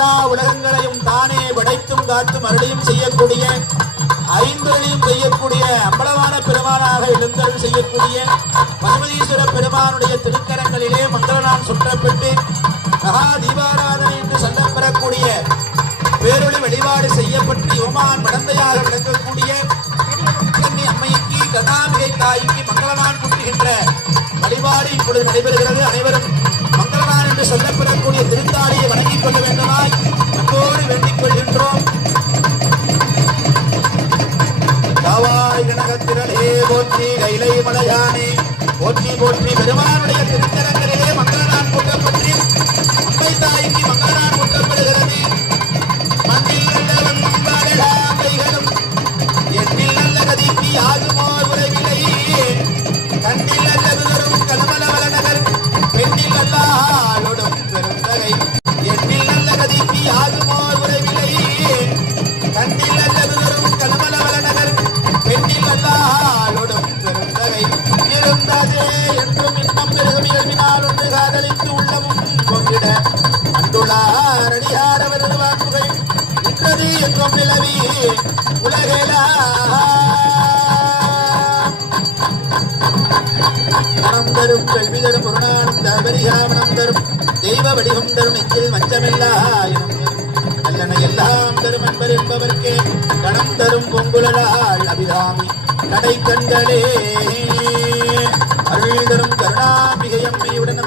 எல்லா உலகங்களையும் தானே படைத்தும் காத்தும் அருளையும் செய்யக்கூடிய ஐந்தொழிலையும் செய்யக்கூடிய அம்பலமான பெருமானாக எழுந்தருள் செய்யக்கூடிய பசுமதீஸ்வர பெருமானுடைய திருக்கரங்களிலே மங்களநாள் சுற்றப்பட்டு மகா தீபாராதனை என்று சொல்லப் பெறக்கூடிய பேரொழி வழிபாடு செய்யப்பட்டு யுவமான் மடந்தையாக விளங்கக்கூடிய அம்மைக்கு கதாமிகை தாய்க்கு மங்களநாள் குட்டுகின்ற வழிபாடு இப்பொழுது நடைபெறுகிறது. அனைவரும் மங்களநாள் என்று சொல்லப்பெறக்கூடிய திருத்தாடி போற்றி கைலை மலையானே போற்றி போற்றி பெருமானுடைய திருக்கரங்களிலே இன்பம் ஒன்று காதலித்து உள்ளமும் கொண்டிட அண்டுள்ளார் அடியார் அவரது வாக்குகள் நின்றது என்றும் நிலவி உலகெல்லாம் மனம் தரும் கல்வி தரும் பொருளானம் தபரிகாமனம் தரும் தெய்வ வடிவம் தரும் நெஞ்சில் மச்சமில்லாயினும் அல்லன எல்லாம் தரும் அன்பர் என்பவர்க்கே கணம் தரும் பொங்குழலாள் அபிராமி கடை கண்களே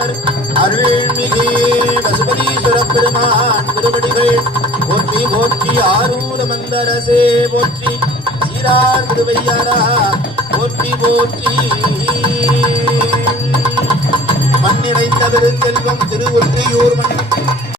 அருள்மிகு பசுபதீஸ்வர பெருமான் திருவடிகள் போற்றி போற்றி ஆரூர மந்தரசே போற்றி. சீரார் திருவையாரா போற்றி போற்றி. மண்ணிறைந்த செல்வம் திருவொற்றியூர் மண்